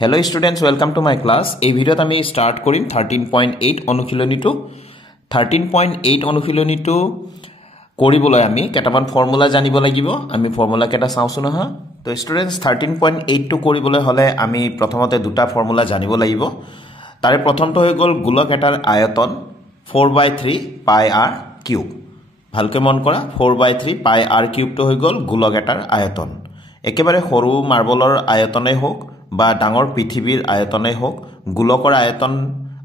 Hello students, welcome to my class. এই ভিডিওত আমি start কৰিম 13.8 অনুশীলনীটো 13.8 অনুশীলনীটো কৰিবলৈ আমি কেটামান ফৰ্মুলা জানিব লাগিব আমি ফৰ্মুলা কেটা চাওছো না তো স্টুডেন্টস 13.8 টো কৰিবলৈ হলে আমি প্ৰথমতে দুটা ফৰ্মুলা জানিব লাগিব তাৰে প্ৰথমটো হৈ গল গোলক এটাৰ আয়তন 4/3 পাই r কিউব ভালকৈ মন কৰা 4/3 পাই r কিউব টো হৈ গল গোলক এটাৰ আয়তন একেবাৰে সৰু মাৰ্বলৰ আয়তনে হোক বা ডাঙৰ পৃথিৱীৰ আয়তনে হোক গোলকৰ আয়তন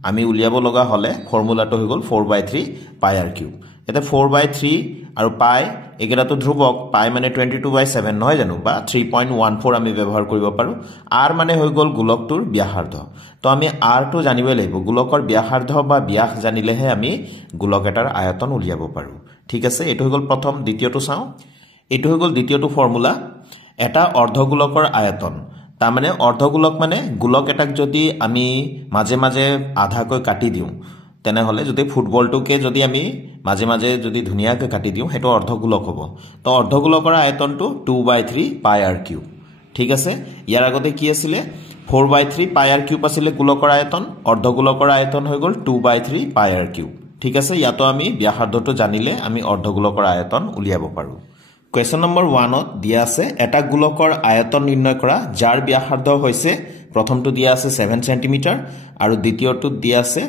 আমি উলিয়াব লগা হলে ফৰ্মুলাটো হৈ গল 4/3 পাই r কিউব এটা 4/3 আৰু পাই একেটাটো ধ্ৰুবক পাই মানে 22/7 নহয় জানো বা 3.14 আমি ব্যৱহাৰ কৰিব পাৰো r মানে হৈ গল গোলকটোৰ ব্যাসাৰ্ধ তো আমি r টো জানিব লাগিব গোলকৰ ব্যাসাৰ্ধ বা ব্যাস জানিলেহে আমি গোলক এটাৰ আয়তন উলিয়াব পাৰো ঠিক আছে এটো হৈ গল প্ৰথম দ্বিতীয়টো চাও এটো হৈ গল দ্বিতীয়টো ফৰ্মুলা এটা অৰ্ধগোলকৰ আয়তন তা মানে অৰ্ধগোলক মানে গোলক এটাক যদি আমি মাঝে মাঝে আধাকৈ কাটি দিও তেনে হলে যদি ফুটবলটোকে যদি আমি মাঝে মাঝে যদি ধুনিয়াকৈ কাটি দিও হেটো অৰ্ধগোলক হ'ব তো অৰ্ধগোলকৰ আয়তনটো 2/3 পাই r কিউব ঠিক আছে ইয়াৰ আগতে কি আছিল 4/3 পাই r কিউব আছিল গোলকৰ আয়তন অৰ্ধগোলকৰ আয়তন হৈ গল 2/3 পাই r কিউব ঠিক আছে ইয়াতো আমি ব্যাসাৰ্ধটো জানিলে আমি অৰ্ধগোলকৰ আয়তন উলিয়াব পাৰো Question number 1 ত দিয়া আছে এটা গোলকৰ আয়তন নিৰ্ণয় কৰা যাৰ ব্যাসাৰ্ধ হৈছে প্ৰথমটো দিয়া আছে 7 cm আৰু দ্বিতীয়টো দিয়া আছে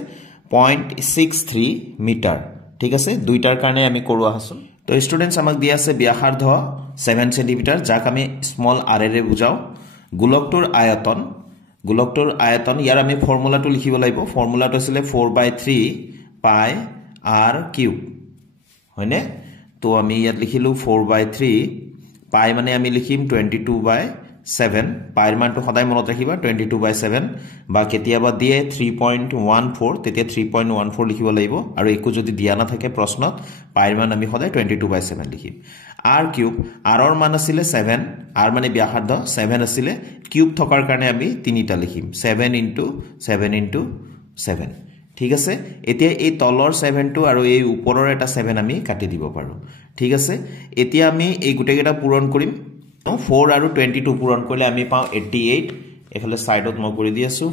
0.63 মিটাৰ ঠিক আছে দুইটাৰ কাৰণে আমি কৰোৱা হাসু তো স্টুডেন্টস আমাক দিয়া আছে ব্যাসাৰ্ধ 7 cm যাক আমি স্মল r এৰে বুজাও গোলকটোৰ আয়তন ইয়াৰ আমি ফৰ্মুলাটো লিখিব লাগিব ফৰ্মুলাটো আছিল 4/3 পাই r কিউব হয়নে তো আমি ইয়াত লিখিলো 4/3 পাই মানে আমি লিখিম 22/7 পাইৰ মানটো সদায় মনত ৰাখিবা 22/7 বা কেতিয়াবা দিয়ে 3.14 তেতিয়া 3.14 লিখিব লাগিব আৰু একো যদি দিয়া না থাকে প্ৰশ্নত পাইৰ মান আমি সদায় 22/7 লিখিম r কিউব r ৰ মান আছিল 7 r মানে ব্যাসাৰ্ধ 7 আছিল কিউব থকাৰ কাৰণে আমি তিনিটা লিখিম 7 * 7 ঠিক আছে এতিয়া এই তলৰ 7 টো আৰু এই ওপৰৰ এটা 7 আমি কাটি দিব পাৰো ঠিক আছে এতিয়া আমি এই গুটেকেটা পূৰণ কৰিম 4 আৰু 22 পূৰণ কৰিলে আমি পাও 88 এফালে সাইডত মই কৰি দি আছো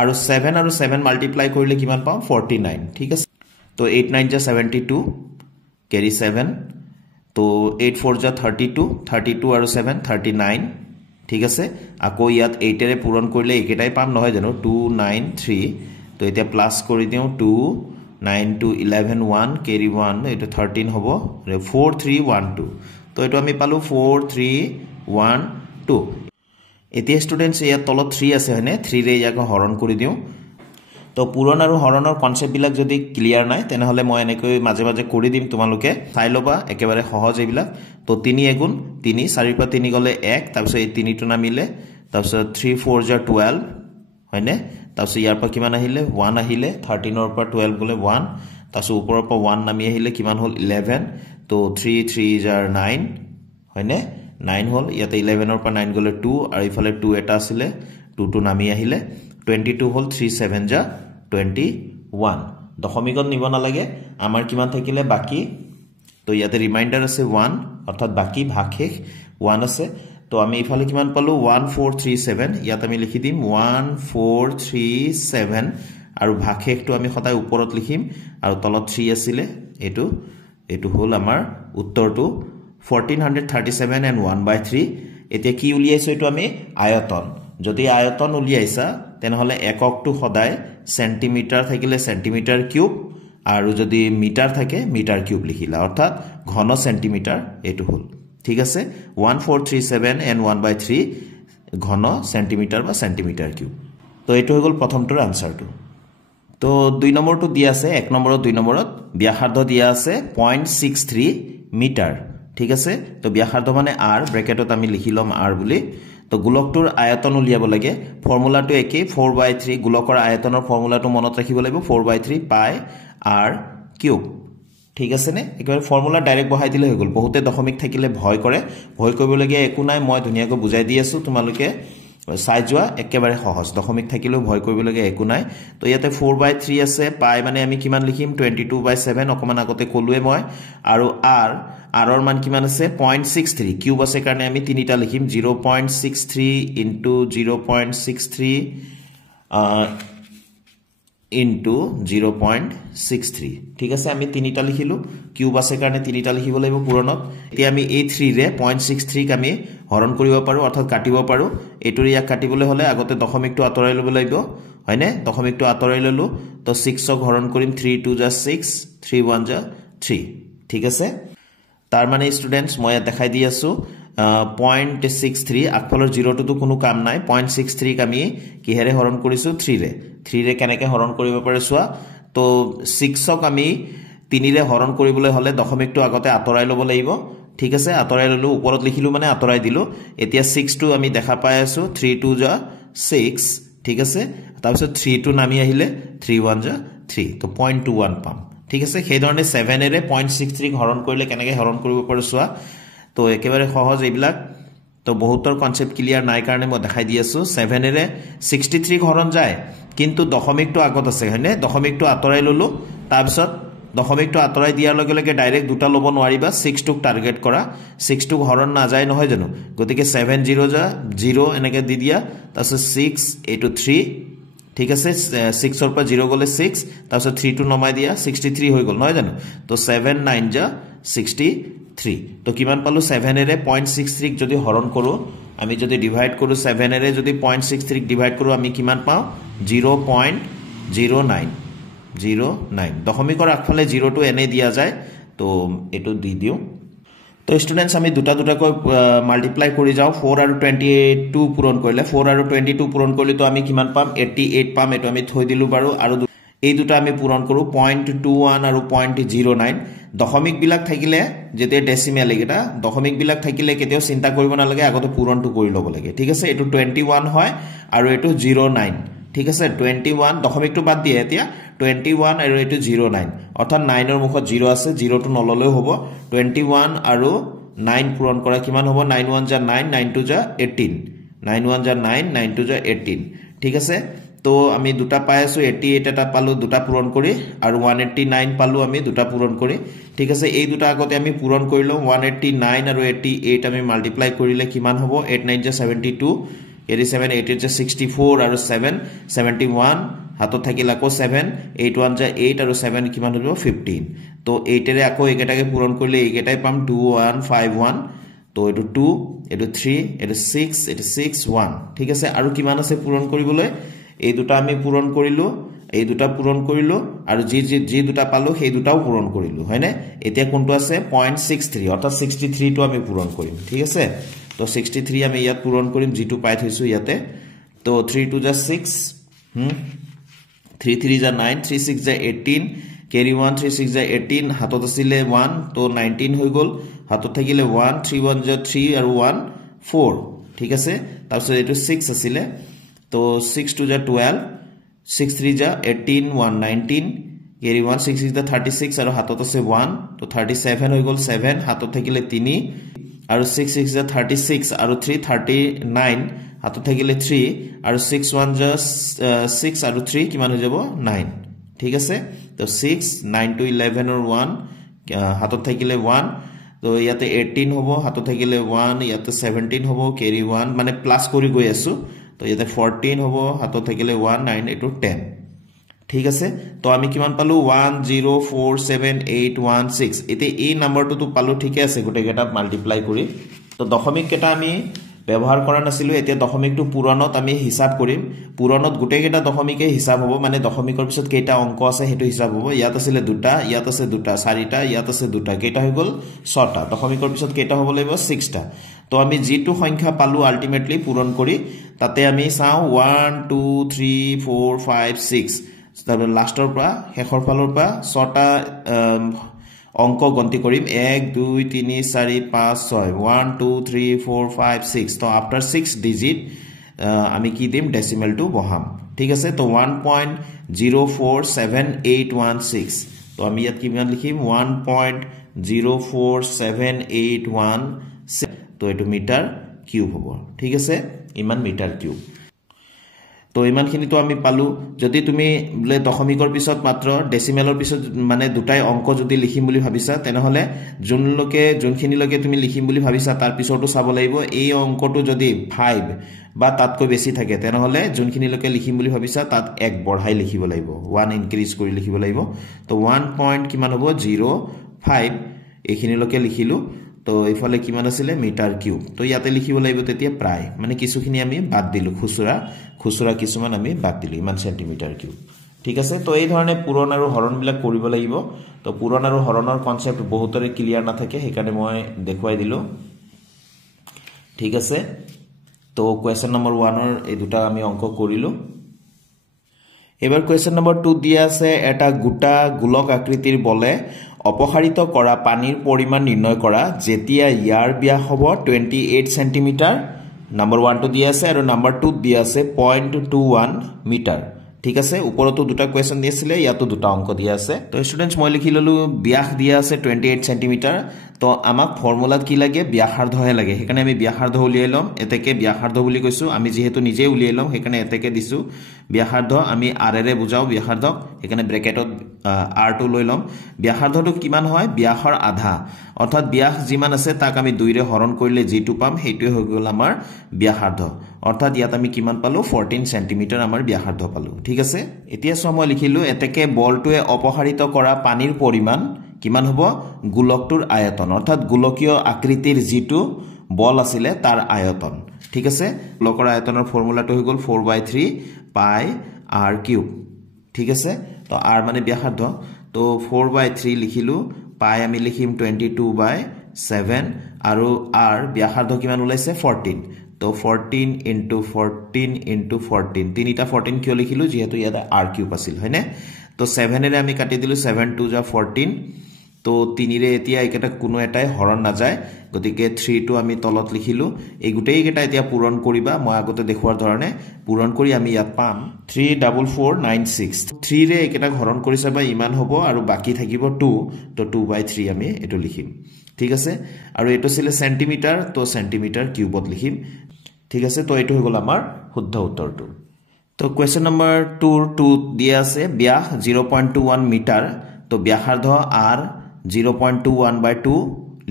আৰু 7 আৰু 7 মাল্টিপ্লাই কৰিলে কিমান পাও 49 ঠিক আছে তো 8 9 * 72 কেৰি 7 তো 8 4 * 32 32 আৰু 7 39 ঠিক আছে আকৌ ইয়াত 8 এৰে পূৰণ কৰিলে একেটাই পাম নহয় জানো 293 তো এটা প্লাস কৰি দিও 2 9 to 11 1 carry 1 এটা 13 হ'ব 4312 তো এটো আমি পালো 4312 এতিয়া স্টুডেন্টস এয়া তলত 3 আছে হয়নে 3 ৰে ইয়াক হৰণ কৰি দিও তো পূৰণ আৰু হৰণৰ কনসেপ্ট বিলাক যদি ক্লিয়াৰ নাই তেনে হলে মই এনেকৈ মাঝে মাঝে কৰি দিম তোমালোকে চাই লবা একেবাৰে সহজ এইবিলাক তো 3 এগুণ 3 4 পা 3 গলে 1 তাৰপিছত এই 3 টো নামিলে তাৰপিছত 3 4 * 12 হয়নে তাৰপিছত ইয়াৰ পৰা কিমান আহিলে 1 আহিলে 13 ৰ পৰা 12 গলে 1 তাৰপিছত ওপৰৰ পৰা 1 নামি আহিলে কিমান হল 11 তো 3 3 * 9 হয়নে 9 হল ইয়াতে 11 ৰ পৰা 9 গলে 2 আৰু ইফালে 2 এটা আছিল 2 টো নামি আহিলে 22 হল 3 7 * 21 দশমিকত নিব না লাগে আমাৰ কিমান থাকিলে বাকি তো ইয়াতে ৰিমাইন্ডাৰ আছে 1 অৰ্থাৎ বাকি ভাগশেষ 1 আছে তো আমি ইফালে কিমান পালো 1437 ইয়াত আমি লিখি দিম 1437 আৰু ভাগশেষটো আমি সদায় ওপৰত লিখিম আৰু তলত 3 আছিল এটো হল আমাৰ উত্তৰটো 1437 and 1/3 এতিয়া কি উলিয়াইছো এটো আমি আয়তন যদি আয়তন উলিয়াইছা তেনে হলে এককটো সদায় সেন্টিমিটাৰ থাকিলে সেন্টিমিটাৰ কিউব আৰু যদি মিটাৰ থাকে মিটাৰ কিউব লিখিলা অৰ্থাৎ ঘন সেন্টিমিটাৰ এটো হল ঠিক আছে 1437 and 1/3 ঘন সেন্টিমিটাৰ বা সেন্টিমিটাৰ কিউব তো এটো হৈ গল প্ৰথমটোৰ আনসাৰটো তো 2 নম্বৰটো দিয়া আছে 1 নম্বৰত 2 নম্বৰত ব্যাসাৰ্ধ দিয়া আছে 0.63 মিটাৰ ঠিক আছে তো ব্যাসাৰ্ধ মানে r ব্ৰেকেটত আমি লিখি লম r বুলি তো গোলকটোৰ আয়তন উলিয়াব লাগে ফৰ্মুলাটো একে 4/3 গোলকৰ আয়তনৰ ফৰ্মুলাটো মনত ৰাখিব লাগিব 4/3 পাই r কিউব ঠিক আছে নে একবাৰ ফৰ্মুলা ডাইৰেক্ট বহাই দিলে হৈ গল বহুতে দশমিক থাকিলে ভয় কৰিবলগীয়া একো নাই মই ধুনিয়াকৈ বুজাই দি আছো তোমালোকে চাই যোৱা একেবাৰে সহজ দশমিক থাকিলেও ভয় কৰিবলগা একো নাই তো ইয়াতে 4/3 আছে পাই মানে আমি কিমান লিখিম 22/7 অকমান আগতে কলুৱে মই আৰু r ৰ মান কিমান আছে 0.63 কিউব আছে কাৰণে আমি তিনিটা লিখিম 0.63 into 0.63 into 0.63 ঠিক আছে আমি তিনিটা লিখিলো কিউব আছে কাৰণে তিনিটা লিখিব লাগিব পুৰণত এতিয়া আমি এই 3 ৰে 0.63 ক আমি হৰণ কৰিব পাৰো অৰ্থাৎ কাটিব পাৰো এটোৰ ইয়াক কাটিবলৈ হলে আগতে দশমিকটো আতৰাই লব লাগিব হয়নে দশমিকটো আতৰাই ললো তো 6 ক হৰণ কৰিম 3 2 * 6 3 1 * 3 ঠিক আছে তাৰ মানে ষ্টুডেন্টস মই দেখাই দি আছো 0.63 আগফালৰ 0 টো কোনো কাম নাই 0.63 ক আমি কিহেৰে হৰণ কৰিছো 3 ৰে কেনেকৈ হৰণ কৰিব পাৰে চোৱা তো 6 ক আমি 3 ৰে হৰণ কৰিবলৈ হলে দশমিকটো আগতে আতৰাই লব লাগিব ঠিক আছে আতৰাই ললো ওপৰত লিখিলো মানে আতৰাই দিলো এতিয়া 6 টো আমি দেখা পাই আছো 3 2 * 6 ঠিক আছে তাৰপিছত 3 টো নামি আহিলে 3 1 * 3 তো 0.21 পাম ঠিক আছে সেই ধৰণে 7 ৰে 0.63 ক হৰণ কৰিলে কেনেকৈ হৰণ কৰিব পাৰো চোৱা তো একেবাৰে সহজ এইবিলাক তো বহুতৰ কনসেপ্ট ক্লিয়াৰ নাই কাৰণে মই দেখাই দি আছো 7 ৰে 63 ক হৰণ যায় কিন্তু দশমিকটো আগত আছে হয়নে দশমিকটো আতৰাই ললো তাৰপিছত দশমিকটো আতৰাই দিয়াৰ লগে লগে ডাইৰেক্ট দুটা লব নোৱাৰিবা 6 টোক টাৰ্গেট কৰা 6 টোক হৰণ না যায় নহয় জানো গতিকে 7 0 0 এনেকৈ দি দিয়া তাৰপিছত 6 এইটো 3 ঠিক আছে 6 ৰ পৰা 0 গলে 6 তাৰপিছত 3 টো নমাই দিয়া 63 হৈ গল নহয় জানো তো 7 9 63 তো কিমান পালো 7 ৰে 0.63 ক যদি হৰণ কৰো আমি যদি ডিভাইড কৰো 7 ৰে যদি 0.63 ক ডিভাইড কৰো আমি কিমান পাও 0.09 দশমিকৰ আগফালে 0 টো এনে দিয়া যায় তো এটো দি দিও তো স্টুডেন্টস আমি দুটা কৈ মাল্টিপ্লাই কৰি যাও 4 আৰু 22 পূৰণ কৰিলে 4 আৰু 22 পূৰণ কৰিলে তো আমি কিমান পাম 88 পাম এটো আমি থৈ দিলু বাৰু আৰু এই দুটা আমি পূৰণ কৰো 0.21 আৰু 0.09 দশমিক বিলাক থাকিলে যেতে ডেসিমেল এটা দশমিক বিলাক থাকিলে কেতেও চিন্তা কৰিব নালাগে আগতে পূৰণটো কৰি লব লাগে ঠিক আছে এটো 21 হয় আৰু এটো 09 ঠিক আছে 21 দশমিকটো বাদ দিয়ে এতিয়া 21 আৰু এটো 09 অৰ্থাৎ 9 ৰ মুখত 0 আছে 0 টো নললেও হ'ব 21 আৰু 9 পূৰণ কৰা কিমান হ'ব 9 1 * 9 9 2 * 18 9 1 * 9 9 2 * 18 ঠিক আছে তো আমি দুটা পাই আছো 88 এটা পালো দুটা পূৰণ কৰি আৰু 189 পালো আমি দুটা পূৰণ কৰি ঠিক আছে এই দুটা আগতে আমি পূৰণ কৰিলো 189 আৰু 88 আমি মাল্টিপ্লাই কৰিলে কিমান হ'ব 8 9 * 72 87 8 8 * 64 আৰু 7 71 হাতত থাকিল আকৌ 7 8 1 * 8 আৰু 7 কিমান হ'ব 15 তো 8 ৰে আকৌ একেটাকে পূৰণ কৰিলে একেটাই পাম 2151 তো এটো 2 এটো 3 এটো 6 এটো 6 1 ঠিক আছে আৰু কিমান আছে পূৰণ কৰিবলৈ এই দুটা আমি পূৰণ কৰিলো এই দুটা পূৰণ কৰিলো আৰু জি দুটা পালো সেই দুটাও পূৰণ কৰিলো হয়নে এতিয়া কোনটো আছে 0.63 অৰ্থাৎ 63 টো আমি পূৰণ কৰিম ঠিক আছে তো 63 আমি ইয়াত পূৰণ কৰিম জিটো পাই থৈছো ইয়াতে তো 3 2 * 6 3 3 * 9 3 6 * 18 carry 1 3 6 * 18 হাতত আছিলে 1 তো 19 হৈ গল হাতত থাকিলে 1 3 1 * 3 আৰু 1 4 ঠিক আছে তাৰপিছত এটো 6 আছিলে তো 6 2 * 12 6 3 * 18 1 19 carry 1 6 6 * 36 আৰু হাতত আছে 1 তো 37 হৈ গল 7 হাতত থাকিলে 3 আৰু 6 6 * 36 আৰু 3 39 হাতত থাকিলে 3 আৰু 6 1 * 6 আৰু 3 কিমান হৈ যাব 9 ঠিক আছে তো 6 9 to 11 or 1 হাতত থাকিলে 1 তো ইয়াতে 18 হ'ব হাতত থাকিলে 1 ইয়াতে 17 হ'ব carry 1 মানে প্লাস কৰি গৈ আছো তো ইয়াতে 14 হ'ব হাতত থাকিলে 1 9 এটো 10 ঠিক আছে তো আমি কিমান পালো 104781 এতে এই নাম্বাৰটো তো পালো ঠিক আছে গটে গেটা মাল্টিপ্লাই কৰি তো দশমিক কেটা আমি ব্যবহাৰ কৰা নাছিলো এতিয়া দশমিকটো পুৰণত আমি হিসাব কৰিম পুৰণত গুটে কেটা দশমিকে হিসাব হ'ব মানে দশমিকৰ পিছত কেইটা অংক আছে হেতু হিসাব হ'ব ইয়াত আছিল দুটা ইয়াত আছে দুটা চাৰিটা ইয়াত আছে দুটা কেইটা হৈ গল 6টা দশমিকৰ পিছত কেইটা হ'ব লাগিব 6টা তো আমি যেটো সংখ্যা পালো আলটিমেটলি পূৰণ কৰি তাতে আমি চাও 1 2 3 4 5 6 তাৰ লাষ্টৰ পৰা শেষৰ ফালৰ পৰা 6টা অংক গন্তি কৰিম 1 2 3 4 5 6 1 2 3 4 5 6 তো আফটার 6 ডিজিট আমি কি দিম ডেসিমেল টু বহাম ঠিক আছে তো 1.047816 তো আমি ইয়াত কিমান লিখিম 1.047816 তো এটো মিটার কিউব হ'ব ঠিক আছে ইমান মিটাৰ কিউব তো ইমানখিনি তো আমি পালো যদি তুমি বলে দশমিকৰ পিছত মাত্ৰ ডেসিমেলৰ পিছত মানে দুটাই অংক যদি লিখিম বুলি ভাবিছা তেনেহলে যোনখিনিলৈকে তুমি লিখিম বুলি ভাবিছা তাৰ পিছতো চাব লাগিব এই অংকটো যদি 5 বা তাতকৈ বেছি থাকে তেনেহলে যোনখিনিলৈকে লিখিম বুলি ভাবিছা তাত এক বঢ়াই লিখিব লাগিব 1 ইনক্ৰিজ কৰি লিখিব লাগিব তো 1 পইণ্ট কিমান হ'ব 05 এইখিনিলৈকে লিখিলো তো ইফালে কিমান আছিল মিটাৰ কিউব তো ইয়াতে লিখিব লাগিব তেতিয়া প্ৰায় মানে কিছুখিনি আমি বাদ দিলো খুচুৰা কিছুমান আমি বাদ দিলো ইমান সেন্টিমিটাৰ কিউব ঠিক আছে তো এই ধৰণে পূৰণ আৰু হৰণ বিলাক কৰিব লাগিব তো পূৰণ আৰু হৰণৰ কনসেপ্ট বহুতৰে ক্লিয়াৰ নাথাকে সেইকাৰণে মই দেখুৱাই দিলো ঠিক আছে তো কোৱেশ্চন নম্বৰ 1 ৰ এই দুটা আমি অংক কৰিলো এবাৰ কোৱেশ্চন নম্বৰ 2 দিয়া আছে এটা গোটা গোলক আকৃতিৰ বলে অপসাৰিত কৰা পানীৰ পৰিমাণ নিৰ্ণয় কৰা যেতিয়া ইয়াৰ ব্যাস হ'ব 28 সেন্টিমিটাৰ নম্বৰ 1 টো দিয়া আছে আৰু নম্বৰ 2 দিয়া আছে 0.21 মিটাৰ ঠিক আছে ওপৰতো দুটা কোৱেশ্চন দিছিলে ইয়াতো দুটা অংক দিয়া আছে তো স্টুডেন্টস মই লিখি ললো ব্যাস দিয়া আছে 28 সেন্টিমিটাৰ তো আমাক ফৰ্মুলাত কি লাগে ব্যাসাৰ্ধহে লাগে সেইকাৰণে আমি ব্যাসাৰ্ধ উলিয়াই লম এতেকে ব্যাসাৰ্ধ বুলি কৈছো আমি যেহেতু নিজে উলিয়াই লম সেইকাৰণে এতেকে দিছো ব্যাসাৰ্ধ আমি r এৰে বুজাও ব্যাসাৰ্ধক সেইকাৰণে ব্ৰেকেটত r টো লৈ লম ব্যাসাৰ্ধটো কিমান হয় ব্যাসৰ আধা অৰ্থাৎ ব্যাস যিমান আছে তাক আমি 2 ৰে হৰণ কৰিলে যেটো পাম হেইটোই হৈ গল আমাৰ ব্যাসাৰ্ধ অৰ্থাৎ ইয়াত আমি কিমান পালো 14 সেন্টিমিটাৰ আমাৰ ব্যাসাৰ্ধ পালো ঠিক আছে এতিয়া সময় লিখিলো এতেকে বলটোৱে অপসাৰিত কৰা পানীৰ পৰিমাণ কিমান হ'ব গোলকটোৰ আয়তন অৰ্থাৎ গোলকীয় আকৃতিৰ যেটো বল আছিল তাৰ আয়তন ঠিক আছে গোলকৰ আয়তনৰ ফৰ্মুলাটো হৈ গল 4/3 পাই r কিউব ঠিক আছে তো r মানে ব্যাসাৰ্ধ তো 4/3 লিখিলো পাই আমি লিখিম 22/7 আৰু r ব্যাসাৰ্ধ কিমান ওলাইছে 14 তো 14 into 14 into 14 তিনিটা 14 কিয় লিখিলো যেহেতু ইয়াতে r কিউব আছিল হয়নে তো 7 এৰে আমি কাটি দিলো 7 2 * 14 তো 3 ৰে এতিয়া একেটা কোনো এটাই হৰণ না যায় গতিকে 3 টো আমি তলত লিখিলো এই গুটেই কেটা এতিয়া পূৰণ কৰিবা মই আগতে দেখুৱাৰ ধৰণে পূৰণ কৰি আমি ইয়াত পাম 34496 3 ৰে একেটা হৰণ কৰি চাবা ইমান হ'ব আৰু বাকি থাকিব 2 তো 2/3 আমি এটো লিখিম ঠিক আছে আৰু এটো ছিল সেন্টিমিটাৰ তো সেন্টিমিটাৰ কিউবত লিখিম ঠিক আছে তো এটো হৈ গল আমাৰ শুদ্ধ উত্তৰটো তো কোৱেশ্চন নম্বৰ 2 দিয়া আছে ব্যাস 0.21 মিটাৰ তো ব্যাসাৰ্ধ r 0.21/2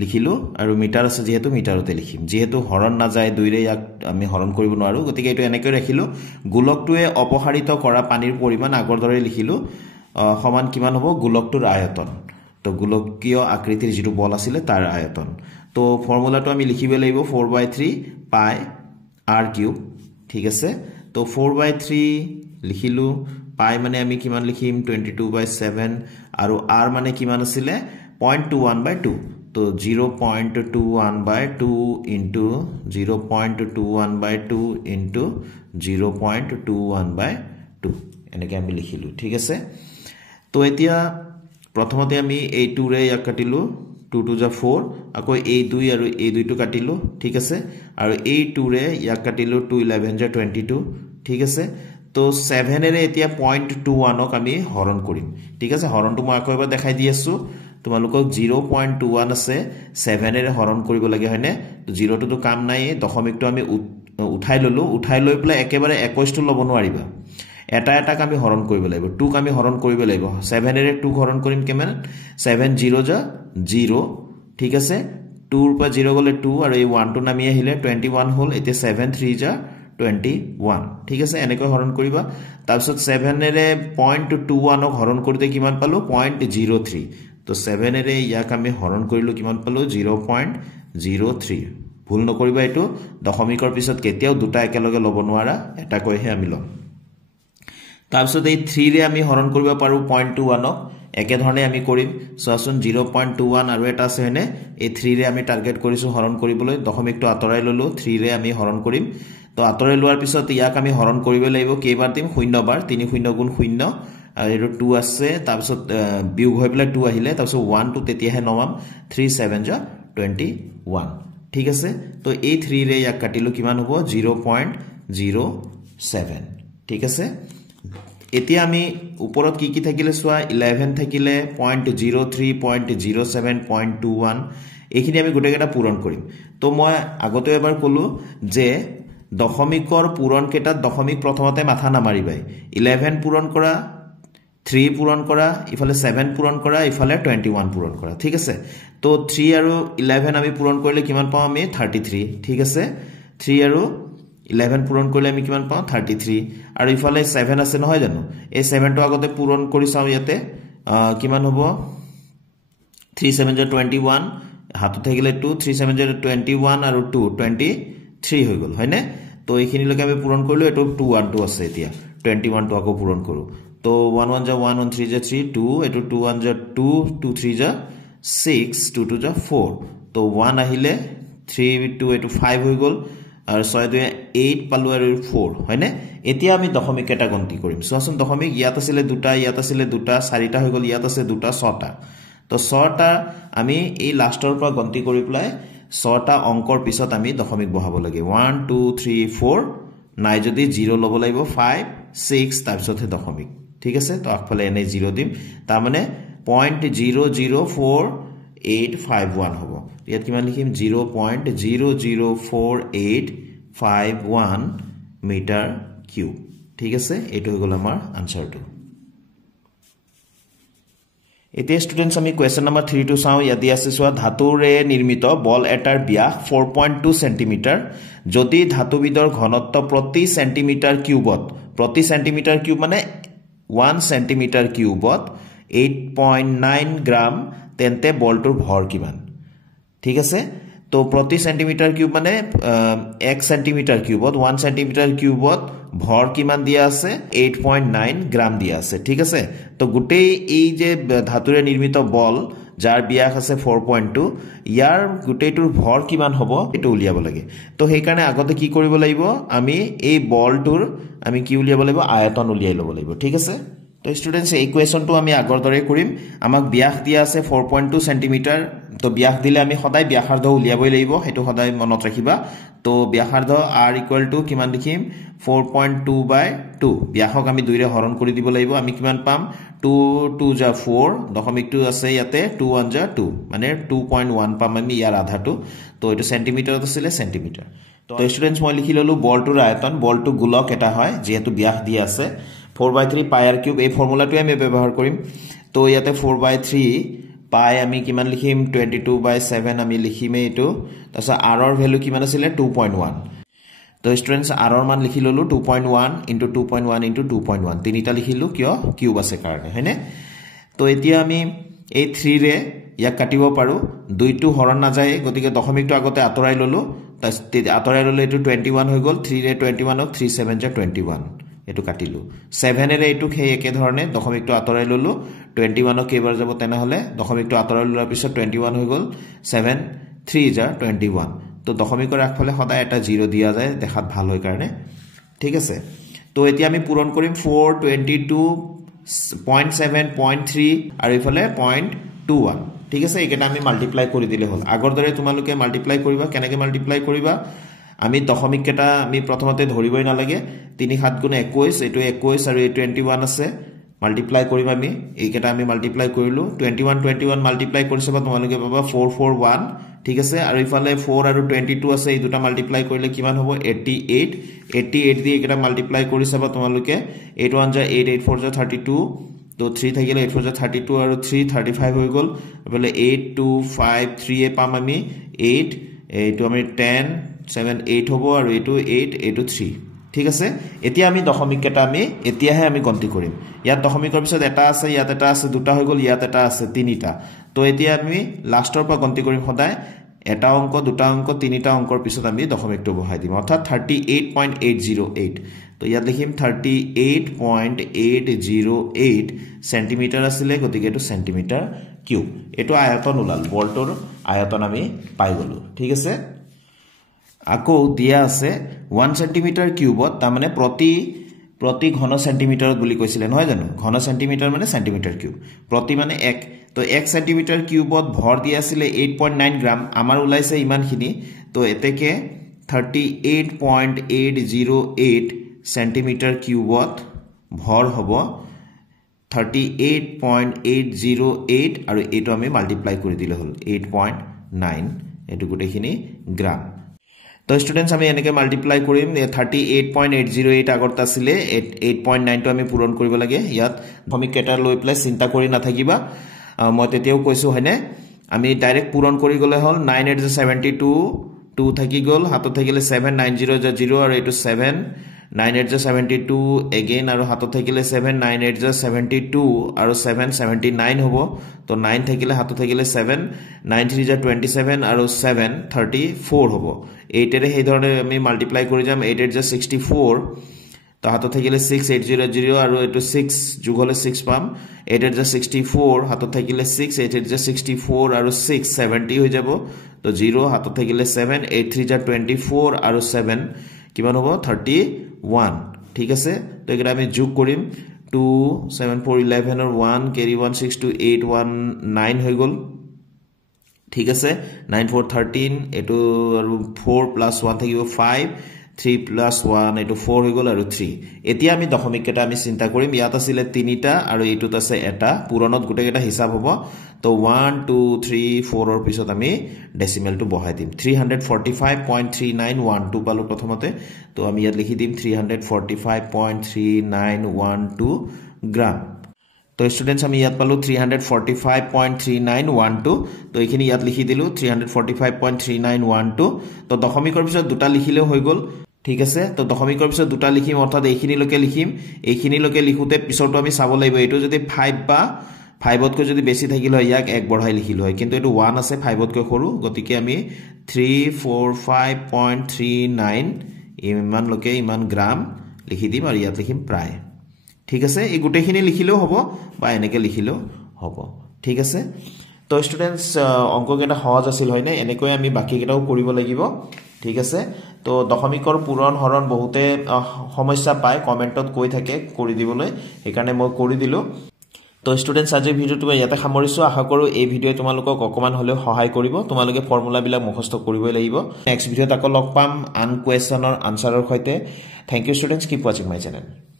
লিখিলো আৰু মিটাৰ আছে যেহেতু মিটাৰতে লিখিম যেহেতু হৰণ না যায় 2 ৰে ইয়াক আমি হৰণ কৰিব নোৱাৰো গতিকে এটো এনেকৈ ৰাখিলো গোলকটোৱে অপসাৰিত কৰা পানীৰ পৰিমাণ আগৰ দৰে লিখিলো সমান কিমান হ'ব গোলকটোৰ আয়তন তো গোলকীয় আকৃতিৰ যেটো বল আছিল তাৰ আয়তন তো ফৰ্মুলাটো আমি লিখিব লাগিব 4/3 পাই r কিউব ঠিক আছে তো 4/3 লিখিলো পাই মানে আমি কিমান লিখিম 22/7 আৰু r মানে কিমান আছিল 0.21/2 তো 0.21/2 into 0.21/2 into 0.21/2 এনেকৈ আমি লিখিলো ঠিক আছে তো এতিয়া প্ৰথমতে আমি এই 2 ৰে ইয়াক কাটিলো 2 2 * 4 আকৌ এই 2 আৰু এই 2 টো কাটিলো ঠিক আছে আৰু এই 2 ৰে ইয়াক কাটিলো 2 11 * 22 ঠিক আছে তো 7 এৰে এতিয়া 0.21 ক আমি হৰণ কৰিম ঠিক আছে হৰণটো মই আকৌ এবাৰ দেখাই দি আছো তোমালোকক 0.21 আছে 7 এৰে হৰণ কৰিব লাগে হয়নে তো 0 টো কাম নাই দশমিকটো আমি উঠাই লৈ পেলাই একেবাৰে 21 টো লব নোৱাৰিবা এটা আমি হৰণ কৰিব লাগিব 2 ক আমি হৰণ কৰিব লাগিব 7 এৰে 2 হৰণ কৰিম কিমান 7 0 * 0 ঠিক আছে 2 ৰ পৰা 0 গলে 2 আৰু এই 1 টো নামি আহিলে 21 হল এতিয়া 7 3 * 21 ঠিক আছে এনেকৈ হৰণ কৰিবা তাৰপিছত 7 এৰে 0.21 ক হৰণ কৰিতে কিমান পালো 0.03 তো 7 এৰে ইয়াক আমি হৰণ কৰিলো কিমান পালো 0.03 ভুল নকৰিবা এটো দশমিকৰ পিছত কেতিয়াও দুটা একেলগে লব নোৱাৰা এটা কৈহে আমি লম তাৰপিছত এই 3 ৰে আমি হৰণ কৰিব পাৰো 0.21 ক একে ধৰণে আমি কৰিম সোৱাচোন 0.21 আৰু এটা আছে হয়নে এই 3 ৰে আমি টাৰ্গেট কৰিছো হৰণ কৰিবলৈ দশমিকটো আতৰাই ললো 3 ৰে আমি হৰণ কৰিম তো আতৰাই লোৱাৰ পিছত ইয়াক আমি হৰণ কৰিব লাগিব কেইবাৰ দিম 0 বাৰ 3 0 * 0 আৰু এটো 2 আছে তাৰপিছত বিয়োগ হৈ পেলাই 2 আহিলে তাৰপিছত 1 টো তেতিয়াহে নমাম 3 7 * 21 ঠিক আছে তো এই 3 ৰে ইয়াক কাটিলো কিমান হ'ব 0.07 ঠিক আছে এতিয়া আমি ওপৰত কি থাকিলে সোৱা 11 থাকিলে 0.03 0.07 0.21 এইখিনি আমি গোটেইকেইটা পূৰণ কৰিম তো মই আগতে এবাৰ ক'লো যে দশমিকৰ পূৰণ কেইটাত দশমিক প্ৰথমতে মাথা নামাৰিবাই 11 পূৰণ কৰা 3 পূৰণ কৰা ইফালে 7 পূৰণ কৰা ইফালে 21 পূৰণ কৰা ঠিক আছে তো 3 আৰু 11 আমি পূৰণ কৰিলে কিমান পাম আমি 33 ঠিক আছে 3 আৰু 11 পূৰণ কৰিলে আমি কিমান পাম 33 আৰু ইফালে 7 আছে নহয় জানো এই 7 টো আগতে পূৰণ কৰি চাও ইয়াতে কিমান হ'ব 3 7 21 হাতত থাকিলে 2 3 7 21 আৰু 2 23 হৈ গল হয়নে তো এইখিনি লকে আমি পূৰণ কৰিলো এটো 2 1 2 আছে এতিয়া 21 টো আকৌ পূৰণ কৰো তো 1 1 ja 1 1 3 ja 3 2 এটো 2 1 ja 2 2 3 ja 6 2 2 ja 4 তো 1 আহিলে 3 2 এটো 5 হৈ গল আৰু 6 2 8 পালো আৰু 4 হয়নে এতিয়া আমি দশমিক এটা গন্তি কৰিম সোৱাচোন দশমিক ইয়াত আছিল দুটা ইয়াত আছিল দুটা চাৰিটা হৈ গল ইয়াত আছে দুটা ছটা তো ছটা আমি এই লাষ্টৰ পৰা গন্তি কৰি প্লাই ছটা অংকৰ পিছত আমি দশমিক বহাব লাগে 1 2 3 4 নাই যদি 0 লব লাগিব 5 6 তাৰ পিছতহে দশমিক ঠিক আছে তো আগফালে এনে 0 দিম তাৰ মানে 0.00481 হ'ব ইয়াত কিমান লিখিম 0.00481 মিটাৰ কিউব ঠিক আছে এটো হৈ গল আমাৰ আনসাৰটো এতিয়া স্টুডেন্টস আমি কোয়েশ্চন নাম্বাৰ 3 টু চাও ইয়াদি আছে সোয়া ধাতুৰে নিৰ্মিত বল এটাৰ ব্যাস 4.2 সেন্টিমিটাৰ যদি ধাতুবিদৰ ঘনত্ব প্ৰতি সেন্টিমিটাৰ কিউব মানে 1 সেন্টিমিটাৰ কিউবত 8.9 গ্ৰাম তেন্তে বলটোৰ ভৰ কিমান ঠিক আছে তো প্ৰতি সেন্টিমিটাৰ কিউব মানে 1 সেন্টিমিটাৰ কিউবত 1 সেন্টিমিটাৰ কিউবত ভৰ কিমান দিয়া আছে 8.9 গ্ৰাম দিয়া আছে ঠিক আছে তো গুটেই এই যে ধাতুৰে নিৰ্মিত বল যাৰ ব্যাস আছে 4.2 ইয়াৰ গুটেইটোৰ ভৰ কিমান হ'ব এটো উলিয়াব লাগে তো সেই কাৰণে আগতে কি কৰিব লাগিব আমি এই বলটোৰ আমি কি উলিয়াব লাগিব আয়তন উলিয়াই লব লাগিব ঠিক আছে তো স্টুডেন্টস এই কোয়েশ্চনটো আমি আগৰ দৰে কৰিম আমাক ব্যাস দিয়া আছে 4.2 সেন্টিমিটাৰ তো ব্যাস দিলে আমি সদায় ব্যাসাৰ্ধ উলিয়াবই লাগিব হেতু সদায় মনত ৰাখিবা তো ব্যাসাৰ্ধ r = কিমান লিখিম 4.2/2 ব্যাসক আমি 2 ৰে হৰণ কৰি দিব লাগিব আমি কিমান পাম 2 2 ja 4 দশমিকটো আছে ইয়াতে 2 1 ja 2 মানে 2.1 পাম আমি ইয়াৰ আধাটো তো এটো সেন্টিমিটাৰত আছিল সেন্টিমিটাৰ তো স্টুডেন্টস মই লিখি ললো বলটোৰ আয়তন বলটো গোলক এটা হয় যেহেতু ব্যাস দিয়া আছে 4/3 pi r cube এই ফৰ্মুলাটো আমি ব্যৱহাৰ কৰিম তো ইয়াতে 4/3 pi আমি কিমান লিখিম 22/7 আমি লিখিমে এটো তাছ r ৰ ভ্যালু কিমান আছিল 2.1 তো স্টুডেন্টস r ৰ মান লিখি ললো 2.1 * 2.1 * 2.1 তিনিটা লিখিলো কিয় কিউব আছে কাৰণে হয়নে তো এতিয়া আমি এই 3 ৰে ইয়াক কাটিব পাৰো 2 টো হৰণ না যায় গতিকে দশমিকটো আগতে আতৰাই ললো তাছ আতৰাই ললে এটো 21 হৈ গল 3 ৰে 21 ক 3 7 ja 21 এটো কাটিলো 7 এৰে এটো খে একে ধৰণে দশমিকটো আতৰাই ললো 21 ক কেবাৰ যাব তেনে হলে দশমিকটো আতৰাই লোৱাৰ পিছত 21 হৈ গল 7 3 ja 21 তো দশমিকৰ আগফালে সদায় এটা 0 দিয়া যায় দেখাত ভাল হয় কাৰণে ঠিক আছে তো এতিয়া আমি পূৰণ কৰিম 422.7.3 আৰু ইফালে 0.21 ঠিক আছে এইকেটা আমি মাল্টিপ্লাই কৰি দিলে হল আগৰ দৰে তোমালোকে মাল্টিপ্লাই কৰিবা কেনেকৈ মাল্টিপ্লাই কৰিবা আমি দশমিক কেটা আমি প্ৰথমতে ধৰিবই না লাগে 3 7 গুণ 21 এটো 21 আৰু 21 আছে মাল্টিপ্লাই কৰিম আমি এইকেটা আমি মাল্টিপ্লাই কৰিলো 21 মাল্টিপ্লাই কৰিছবা তোমালোকে পাবা 441 ঠিক আছে আৰু ইফালে 4 আৰু 22 আছে এই দুটা মাল্টিপ্লাই কৰিলে কিমান হ'ব 88 দি এইকেটা মাল্টিপ্লাই কৰিছবা তোমালোকে 8 1 ja 8 8 4 ja 32 তো 3 থাকিলে 8 4 ja 32 আৰু 3 35 হৈ গল বলে 8 2 5 3 এ পাম আমি 8 এইটো আমি 10 7 8 হ'ব আৰু এটো 8 এটো 3 ঠিক আছে এতিয়া আমি দশমিক কেটা আমি এতিয়াহে আমি গন্তি কৰিম ইয়াত দশমিকৰ পিছত এটা আছে ইয়াত এটা আছে দুটা হৈ গল ইয়াত এটা আছে তিনিটা তো এতিয়া আমি লাষ্টৰ পৰা গন্তি কৰিম সদায় এটা অংক দুটা অংক তিনিটা অংকৰ পিছত আমি দশমিকটো বহাই দিম অৰ্থাৎ 38.808 তো ইয়াত লিখিম 38.808 সেন্টিমিটাৰ আছিল গতিকে এটো সেন্টিমিটাৰ কিউব এটো আয়তন ওলাল বলটোৰ আয়তন আমি পাই গলো ঠিক আছে আকৌ দিয়া আছে 1 সেন্টিমিটাৰ কিউবত তা মানে প্ৰতি ঘন সেন্টিমিটাৰত বুলি কৈছিলে নহয় জানো ঘন সেন্টিমিটাৰ মানে সেন্টিমিটাৰ কিউব প্ৰতি মানে 1 তো 1 সেন্টিমিটাৰ কিউবত ভৰ দিয়া আছিল 8.9 গ্ৰাম আমাৰ ওলাইছে ইমানখিনি তো এতেকে 38.808 সেন্টিমিটাৰ কিউবত ভৰ হ'ব 38.808 আৰু এটো আমি মাল্টিপ্লাই কৰি দিলে হল 8.9 9 এটো গুটেখিনি গ্ৰাম তো স্টুডেন্টস আমি এনেকে মাল্টিপ্লাই কৰিম 38.808 আগত আছিল 8.9 টো আমি পূৰণ কৰিব লাগে ইয়াত ভূমিক কেটা লৈ প্লাস চিন্তা কৰি নাথাকিবা মই তেতিয়াও কৈছো হয়নে আমি ডাইৰেক্ট পূৰণ কৰি গলে হল 9 8 72 2 থাকি গল হাতত থাকিলে 7 90 0 আৰু এটো 7 9 8 72 again আৰু হাতত থাকিলে 7 9 8 72 আৰু 7 79 হ'ব তো 9 থাকিলে হাতত থাকিলে 7 9 3 27 আৰু 7 34 হ'ব 8 এৰে এই ধৰণে আমি মাল্টিপ্লাই কৰি যাম 8 8 64 তো হাতত থাকিলে 6 800 আৰু এটো 6 যোগ হলে 6 পাম 8 8 64 হাতত থাকিলে 6 8 8 64 আৰু 6 70 হৈ যাব তো 0 হাতত থাকিলে 7 8 3 24 আৰু 7 কিমান হ'ব 31 ঠিক আছে তো এটা আমি যোগ কৰিম 2 7 4 11 और 1 carry 1 6 2 8 1 9 হৈ গল ঠিক আছে 9 4 13 এটো আৰু 4 plus 1 থাকিব 5 3 plus 1 এটো 4 হৈ গল আৰু 3 এতিয়া আমি দশমিক কেটা আমি চিন্তা কৰিম ইয়াত আছিল তিনিটা আৰু এটোত আছে এটা পুৰণত গুটে কেটা হিসাব হ'ব তো 1 2 3 4 ৰ পিছত আমি ডেসিমেল টো বহাই দিম 345.3912 পালো প্ৰথমতে তো আমি ইয়াত লিখি দিম 345.3912 গ্রাম তো স্টুডেন্টস আমি ইয়াত পালো 345.3912 তো এইখিনি ইয়াত লিখি দিলু 345.3912 তো দশমিকৰ পিছত দুটা লিখিলেও হৈ গল ঠিক আছে তো দশমিকৰ পিছত দুটা লিখিম অৰ্থাৎ এইখিনি লকে লিখিম এইখিনি লকে লিখুতে পিছৰটো আমি চাব লাগিব এটো যদি 5 বা 5 তকৈ যদি বেছি থাকিল হয় ইয়াক এক বঢ়াই লিখিল হয় কিন্তু এটো 1 আছে 5 তকৈ সৰু গতিকে আমি 345.39 ইমান লকে ইমান গ্ৰাম লিখি দিম আৰু ইয়াত লিখিম প্ৰায় ঠিক আছে এই গুটেখিনি লিখিলেও হ'ব বা এনেকে লিখিলেও হ'ব ঠিক আছে তো স্টুডেন্টস অংক কেটা সহজ আছিল হয়নে এনেকৈ আমি বাকি কেটাও কৰিব লাগিব ঠিক আছে তো দশমিকৰ পূৰণ হৰণ বহুতে সমস্যা পায় কমেন্টত কৈ থাকে কৰি দিবলৈ একাৰণে মই কৰি দিলো তো স্টুডেন্টস আজি ভিডিওটো ইয়াতে সামৰিছো আশা কৰো এই ভিডিওয়ে তোমালোকক অকমান হলেও সহায় কৰিব তোমালোকে ফৰ্মুলা বিলাক মুখস্থ কৰিবই লাগিব নেক্সট ভিডিওত আকৌ লগ পাম আন কোৱেশ্চনৰ আনসাৰৰ সৈতে thank you students keep watching my channel